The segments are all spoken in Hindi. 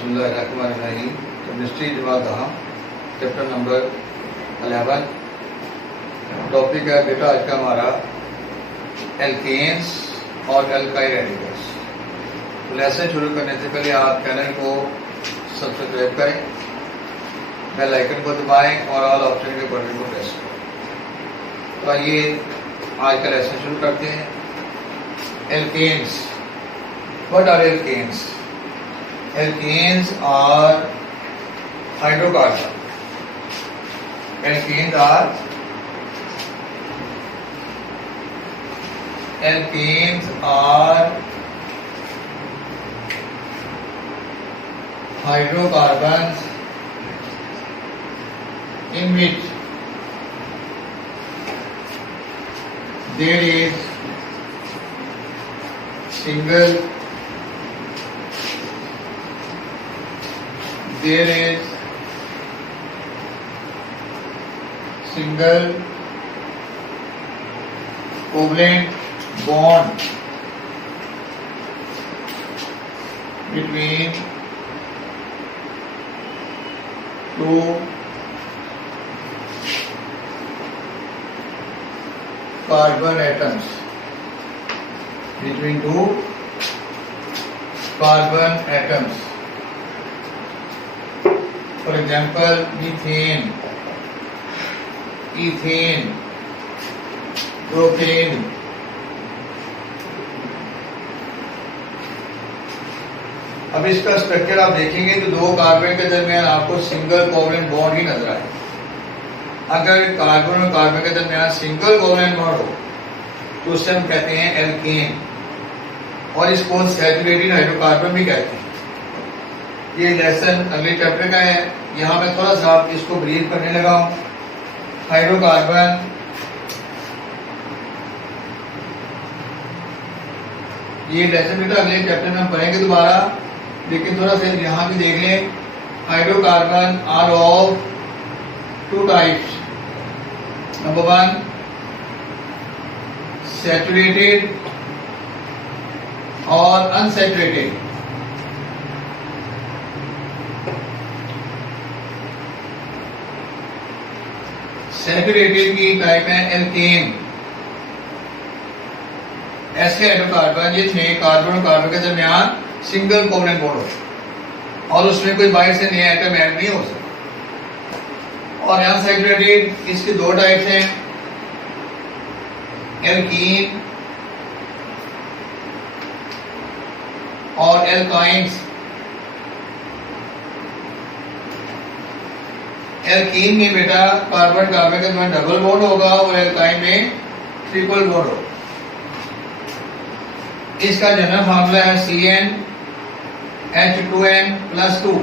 बिस्मिल्लाहिर्रहमानिर्रहीम। केमिस्ट्री जमात दहा, चैप्टर नंबर 11। टॉपिक है बेटा आज का हमारा एल्केन्स और एल्काइल रेडिकल्स। तो लेसन शुरू करने से पहले आप चैनल को सब्सक्राइब करें, बेल आइकन को दबाएं और ऑल ऑप्शन के बटन को प्रेस करें। तो आइए आज का लेसन शुरू करते हैं। Alkanes, what are alkanes? Alkanes are hydrocarbon. Alkanes are hydrocarbons in which there is single covalent bond between two carbon atoms. For example, methane, ethane, propane. अब इसका स्ट्रक्चर आप देखेंगे तो दो कार्बन के दरमियान आपको सिंगल कोवलेंट बॉन्ड ही नजर आए। अगर कार्बन और कार्बन के दरमियान सिंगल कोवलेंट बॉन्ड हो तो उसे हम कहते हैं एल्केन, और इसको सैचुरेटेड हाइड्रोकार्बन भी कहते हैं। ये लेसन अगले चैप्टर का है। यहाँ मैं थोड़ा सा इसको ब्रीफ करने लगा हूँ। हाइड्रोकार्बन ये लेसन बेटा अगले चैप्टर में हम पढ़ेंगे दोबारा, लेकिन थोड़ा सा यहाँ भी देख लें। Hydrocarbon are of two types. Number 1 saturated और अनसैचुरेटेड। सैचुरेटेड की टाइप है एल्केन। ऐसे हाइड्रोकार्बन जिसमें कार्बन और कार्बन के दरमियान सिंगल कोवलेंट बॉन्ड हो और उसमें कोई बाहर से नया एटम ऐड नहीं हो सकता। और अनसैचुरेटेड इसकी दो टाइप्स हैं, एल्कीन और एल्काइंस। एल्कीन में बेटा कार्बन कार्बन के दरमियान डबल बॉन्ड होगा और एल्काइन में ट्रिपल बॉन्ड होगा। इसका जनरल फार्मूला है CnH2n+2।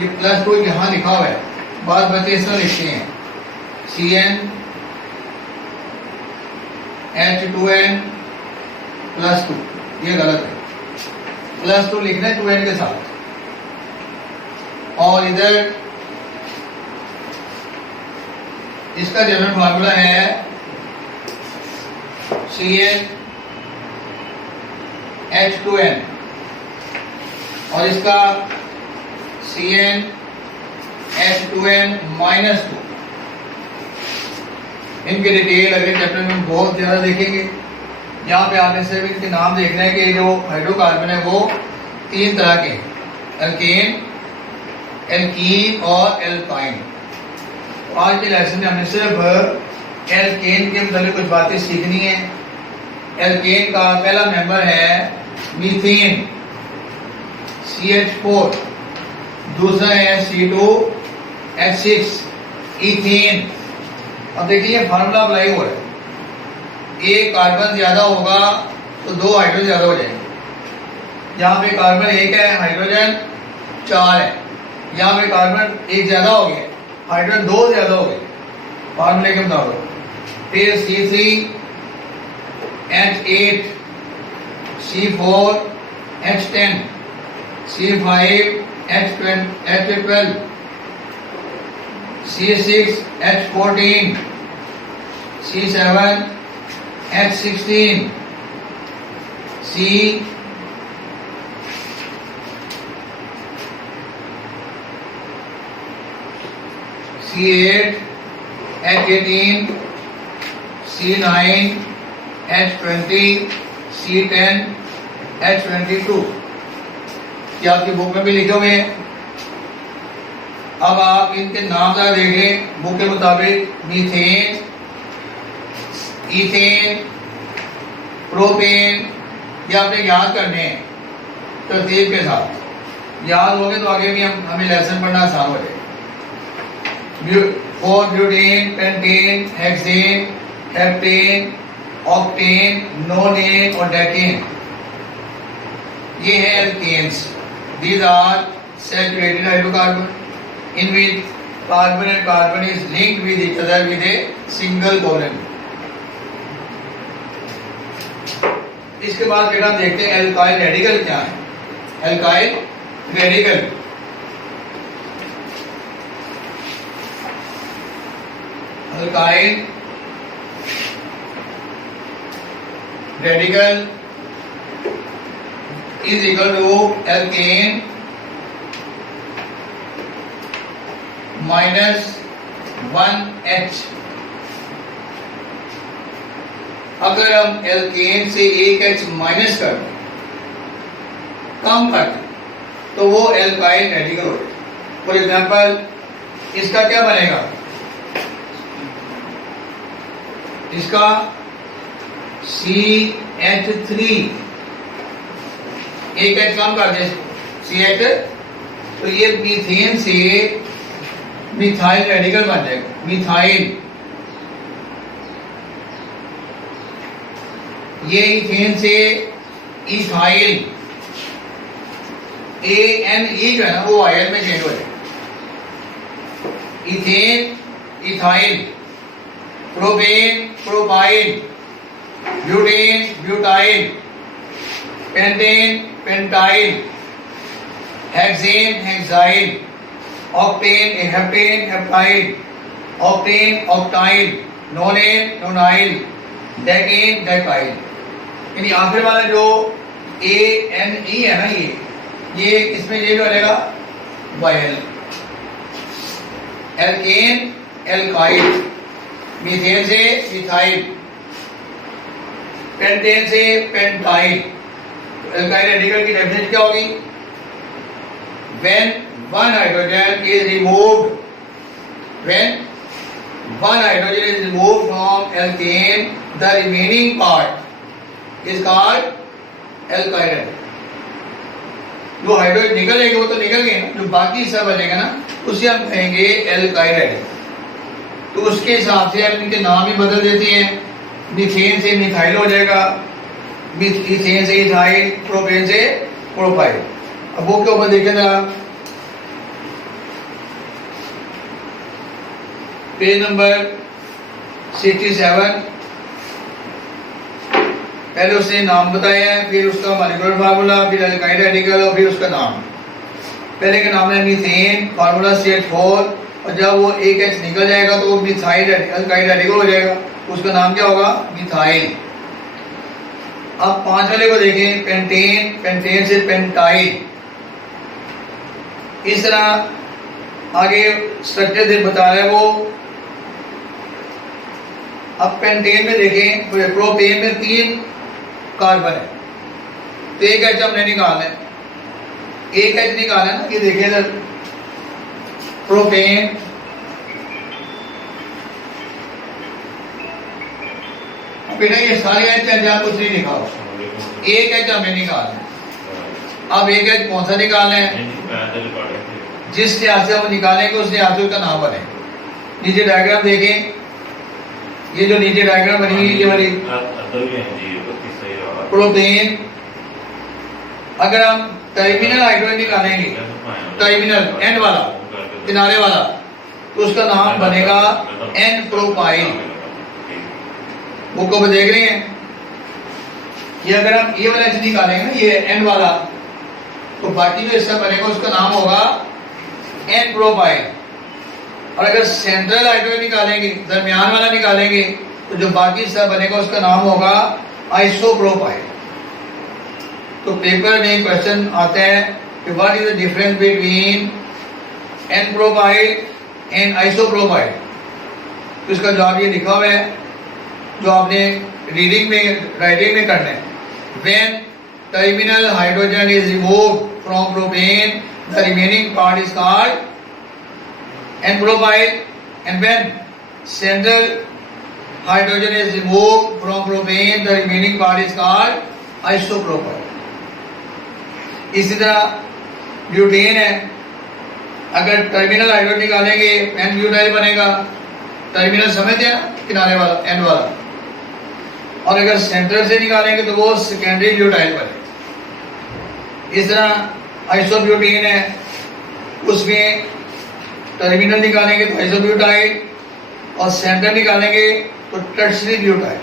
ये +2 यहाँ लिखा हुआ है, बाद बच्चे इसमें लिखते हैं CnH2n+2। ये गलत है, +2 लिखना है 2n के साथ। और इधर इसका जनरल फार्मूला है CnH2n और इसका CnH2n-2। इनके डिटेल अगले चैप्टर में बहुत ज्यादा देखेंगे। यहाँ पे आपने सिर्फ इनके नाम देखना है कि जो हाइड्रोकार्बन है वो 3 तरह के, एल्केन, एल्कीन और एल्काइन। आज के लेसन में हमने सिर्फ एल्केन के मतलब कुछ बातें सीखनी है। एल्केन का पहला मेंबर है मीथेन, CH4। दूसरा है C2H6, इथेन। अब देखिए ये फार्मूला अप्लाई हो रहा है। एक कार्बन ज्यादा होगा तो 2 हाइड्रोजन ज्यादा हो जाएंगे। यहाँ पे कार्बन 1 है, हाइड्रोजन 4 है। यहाँ पे कार्बन 1 ज्यादा हो गया, हाइड्रोजन 2 ज्यादा हो गए फार्मूले के मुताबिक। फिर C3H8, C4H10, C5H12, C6H14, C7H16, C8 H18 C9 H20 C10 H22 ये आपकी बुक में भी लिखे हुए हैं। अब आप इनके नाम जरा देख लें बुक के मुताबिक। मीथेन, इथेन, प्रोपेन, ये आपने याद करने हैं तरतीब के साथ। याद हो गए तो आगे भी हमें लेसन पढ़ना आसान हो जाएगा। Four butane, pentane, hexane, heptane, octane, nonane और डेकेन, ये है alkanes. These are saturated hydrocarbon in which carbon and carbon is linked with each other with a single covalent. इसके बाद फिर हम देखते हैं एल्काइल रेडिकल क्या है। Alkyl radical alkyl radical is equal to alkane minus 1H। अगर हम एल्केन से एक H माइनस कर दें, कम कर दें, तो वो एल्काइल रेडिकल हो जाएगा। फॉर एग्जाम्पल इसका क्या बनेगा, इसका CH3, एक H कम कर दे CH, तो ये मीथेन से मिथाइल रेडिकल बन जाएगा। मिथाइल, ये इथेन से इथाइल, ANE जो है ना वो आयल में चेंज हो जाएगा। Ethane, ethyl, propane, propyl, butane, butyl, pentane, pentyl, hexane, hexyl, octane, heptane, heptyl, octane, octyl, नोनेन, nonyl, decane, डेकाइल। यानी आखिर वाला जो ANE है ना, ये इसमें ये जो रहेगा वायल। एल्केन, एल्काइल, मीथेन से मिथाइल, पेंटेन से पेंटाइल। एल्काइल रेडिकल की डेफिनेशन क्या होगी, when one hydrogen is removed, when one hydrogen is removed from alkane, the remaining part is called alkyl। जो हाइड्रोजन निकलेंगे वो तो निकल गए ना, जो बाकी हिस्सा बचेगा ना उसे हम कहेंगे एल्काइल। तो उसके हिसाब से हम इनके नाम ही बदल देते हैं। मीथेन से मिथाइल हो जाएगा, इथेन से इथाइल, प्रोपेन से प्रोपाइल। अब वो के ऊपर देखें जरा, पेज नंबर 67। पहले उसने नाम बताया है, फिर उसका मॉलिक्यूलर फार्मूला, फिर एल्काइल रेडिकल और फिर उसका नाम। पहले का नाम है मीथेन, फार्मूला CH4, और जब वो एक H निकल जाएगा तो वो मिथाइल एल्काइल रेडिकल हो जाएगा, उसका नाम क्या होगा, मिथाइल। अब 5 वाले को देखें, पेंटेन, पेंटेन से पेंटाइल। इस तरह आगे स्ट्रक्चर से बता रहा है वो। अब पेंटेन में देखें, प्रोपेन में 3 कार्बन है, तो एक H हमने निकालना है, एक H निकालना है ना। ये देखिए इधर प्रोपेन, बेटा ये सारे H आप कुछ नहीं लिखा, एक H हमें निकालना है। अब एक H कौन सा निकालना है, जिस लिहाज से हम निकालेंगे उस लिहाज से उसका नाम बनेगा। नीचे डायग्राम देखें, ये जो नीचे डायग्राम बनी हुई ये वाली प्रोपेन। अगर हम टर्मिनल हाइड्रोजन निकालेंगे, टर्मिनल एंड वाला, किनारे वाला, तो उसका नाम बनेगा N प्रोपाइल। वो को देख रहे हैं, ये अगर हम ये वाला निकालेंगे ना, ये N वाला, तो बाकी जो हिस्सा बनेगा उसका नाम होगा N प्रोपाइल। और अगर सेंट्रल हाइड्रोजन निकालेंगे, दरमियान वाला निकालेंगे, तो जो बाकी हिस्सा बनेगा उसका नाम होगा आइसोप्रोपाइल। तो पेपर में क्वेश्चन आता है कि what is the difference between N propyl and isopropyl. तो इसका जवाब ये लिखा हुआ है जो आपने रीडिंग में राइटिंग में करना है। When terminal hydrogen is removed from propane the remaining part is called an propyl and when central hydrogen is removed from propane the remaining part is called isopropyl. इसी तरह ब्यूटेन है, अगर टर्मिनल हाइड्रोजन निकालेंगे एन ब्यूटाइल बनेगा। टर्मिनल समझते हैं ना, किनारे वाला एन वाला, और अगर सेंटर से निकालेंगे तो वो सेकेंडरी ब्यूटाइल बनेगा। इस तरह आइसोब्यूटेन है, उसमें टर्मिनल निकालेंगे तो आइसोब्यूटाइल और सेंटर निकालेंगे तो टर्शरी ब्यूटाइल।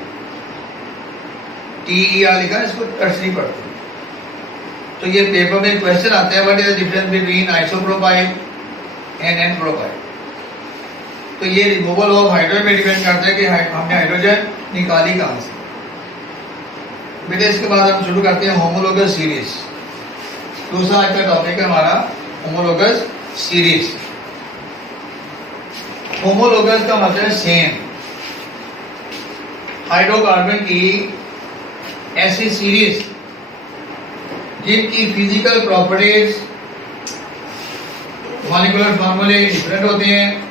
TER लिखा है, इसको टर्शरी पढ़ते हैं। तो ये पेपर में क्वेश्चन आता है, what is the difference between isopropyl and n propyl. तो ये रिमूवल ऑफ हाइड्रोजन में डिपेंड करता है कि हमने हाइड्रोजन निकाली कहां से। बेटे इसके बाद हम शुरू करते हैं होमोलोगस सीरीज। दूसरा आज का टॉपिक है हमारा होमोलोगस सीरीज। होमोलोगस का मतलब है सेम। हाइड्रोकार्बन की ऐसी सीरीज जिनकी फिजिकल प्रॉपर्टीज मॉलिक्यूलर फॉर्मूले डिफरेंट होते हैं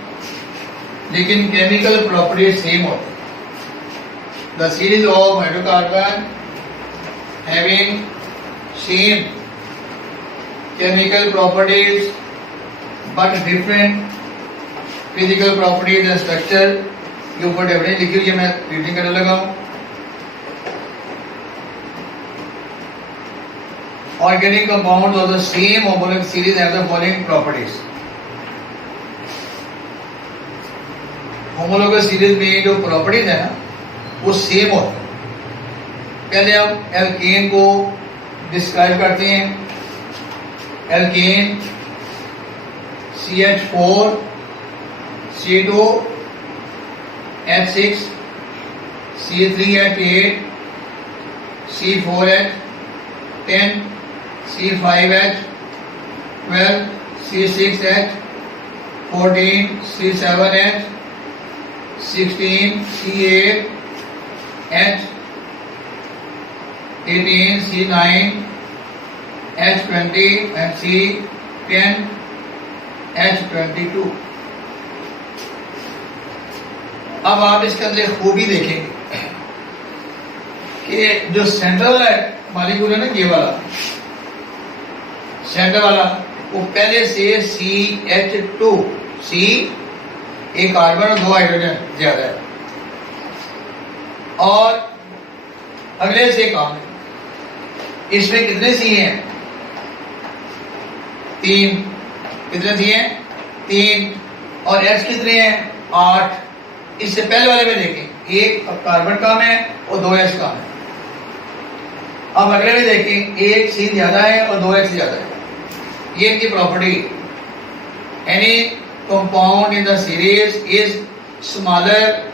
लेकिन केमिकल प्रॉपर्टीज सेम होती है। The series of hydrocarbon having same chemical properties but different physical properties and structure के ऊपर डेफिनेशन लिखी हुई है, मैं रीडिंग करने लगा हूं। Organic compounds of the same homologic series have the following properties. Homologous series में जो प्रॉपर्टीज है ना वो सेम होती है। पहले हम एल्केन को डिस्क्राइब करते हैं। Alkane CH4 C2 H6 C3H8 C4H10 C5H 12 C6H 14 C7H 16 C8H 18 C9 H20 and C10 H22। अब आप इसके अंदर खूबी देखेंगे कि जो सेंट्रल है मॉलिक्यूल है ना, ये वाला सेंटर वाला, वो पहले से CH2 C एक कार्बन और 2 हाइड्रोजन ज्यादा है और अगले से कम है। इसमें कितने C हैं? 3। कितने C हैं? 3। और H कितने हैं? 8। इससे पहले वाले में देखें, एक कार्बन कम है और 2 H कम है। अब अगले में देखें, एक C ज्यादा है और 2 H ज्यादा है। ये इनकी property. Any compound in the series is smaller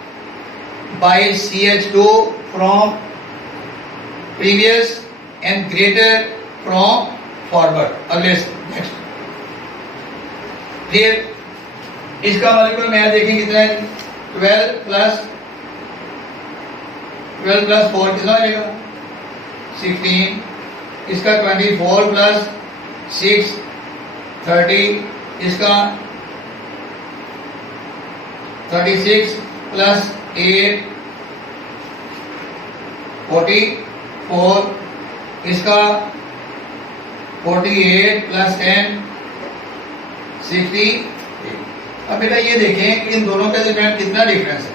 by CH2 from previous and greater from forward. अगले नेक्स्ट, फिर इसका मॉलिक्यूलर मैच देखें कितना है? 12 प्लस 4 कितना हो जाएगा? 16। इसका 24 प्लस 6 30। इसका 36 प्लस 8 44। इसका 48 प्लस 10 60। अब बेटा ये देखें कि इन दोनों के दरमियान कितना डिफरेंस है।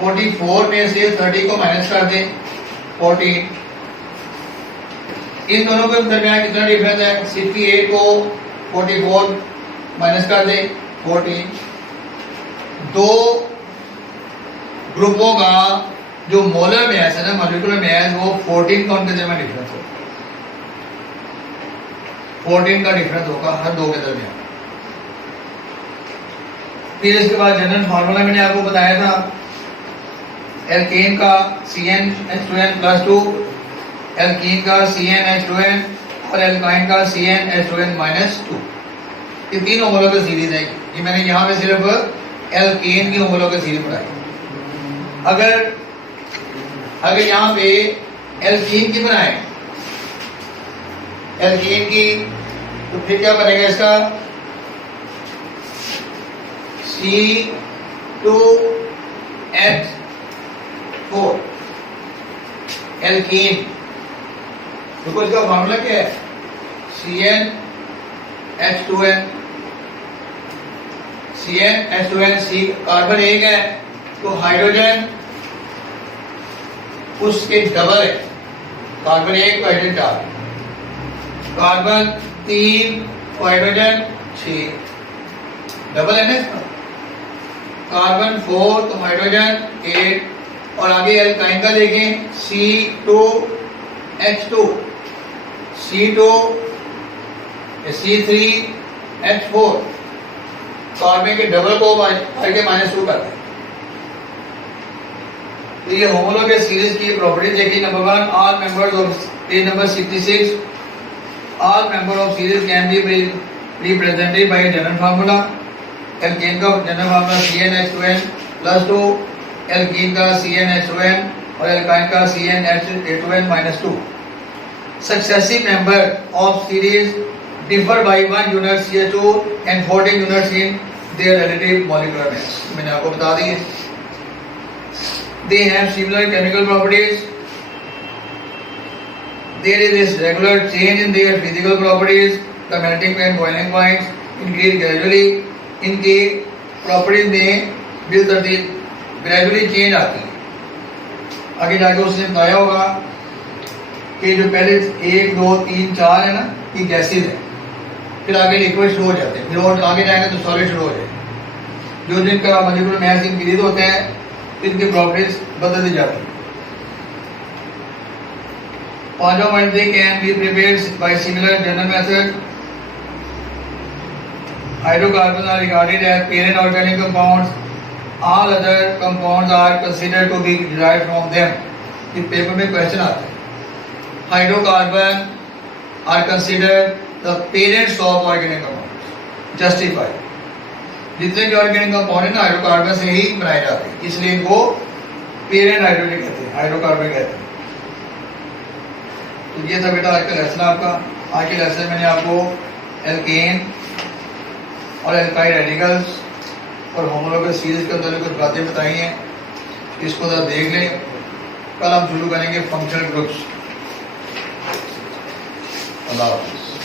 44 में से 30 को माइनस कर दें, 14। इन दोनों के दरमियान कितना डिफरेंस है? 68 को 44 माइनस कर दें, 14। दो ग्रुपों का जो मोलर मैच है ना, मॉलिक्यूलर मैच, वो 14 का उनके दरमियान डिफरेंस होगा। 14 का डिफरेंस होगा हर दो के दरमियान। फिर इसके बाद जनरल फार्मूला मैंने आपको बताया था, एल्केन का CnH2n+2, एल्कीन का CnH2n और एल्काइन का CnH2n-2। ये 3 होमोलॉगस सीरीज है। ये मैंने यहाँ पे सिर्फ एल्केन की होमोलॉगस सीरीज बनाई। अगर यहाँ पे एल्कीन की बनाए, एल्कीन की, तो फिर क्या बनेगा इसका C2H4 एल्कीन। देखो इसका फॉर्मूला क्या है, CnH2n। CnH2n, सी कार्बन एक है तो हाइड्रोजन उसके डबल है, कार्बन एक हाइड्रोजन 4, कार्बन 3 हाइड्रोजन 6, डबल है ना इसका। कार्बन 4 तो हाइड्रोजन 8, और आगे एल्काइन का देखें C2H2, C3H4, कार्बन के डबल को आगे -2 करते हैं। तो ये होमोलॉगस सीरीज की प्रॉपर्टी देखिए। Number 1, all members of page number 66, all member of series can be represented by general formula. Alkane का जनरल फार्मूला CnH2n + 2, एल्कीन का CnH2n और एल्काइन का CnH2n -2। Successive member of series differ by 1 unit CH2 and 14 units in their relative molecular mass. मैंने आपको बता दी है। They have similar chemical properties. There is this regular change in their physical properties. The melting and boiling points increase gradually. इनके प्रॉपर्टीज में बिलतरतीब ग्रेजुअली चेंज आती है। आगे जाके उसने बताया होगा कि जो पहले 1, 2, 3, 4 है ना, ये गैसेज है, फिर आगे लिक्विड शुरू हो जाते हैं, फिर और आगे जाएंगे तो सॉलिड शुरू हो जाएंगे। जो जिनका मॉलिक्यूलर मास इंक्रीज होते हैं, इनकी प्रॉपर्टीज बदलती जाती है। Organoids they can be prepared by similar general method. Hydrocarbons are regarded as parent organic compounds. All other compounds are considered to be derived from them. इस पेपर में क्वेश्चन आता है, hydrocarbon are considered the parents of organic compounds. Justify. जितने भी ऑर्गेनिक कंपाउंड है ना, हाइड्रोकार्बन से ही बनाए जाते हैं, इसलिए इनको पेरेंट हाइड्रोजन कहते हैं, हाइड्रोकार्बन कहते हैं। तो ये था बेटा आज का लेसन आपका। आज के लेसन मैंने आपको एल्केन और एल्काइल रेडिकल्स और होमोलॉगस सीरीज के अंदर कुछ बातें बताई हैं, इसको जरा देख लें। कल हम शुरू करेंगे फंक्शनल ग्रुप्स। अल्लाह हाफ़िज़।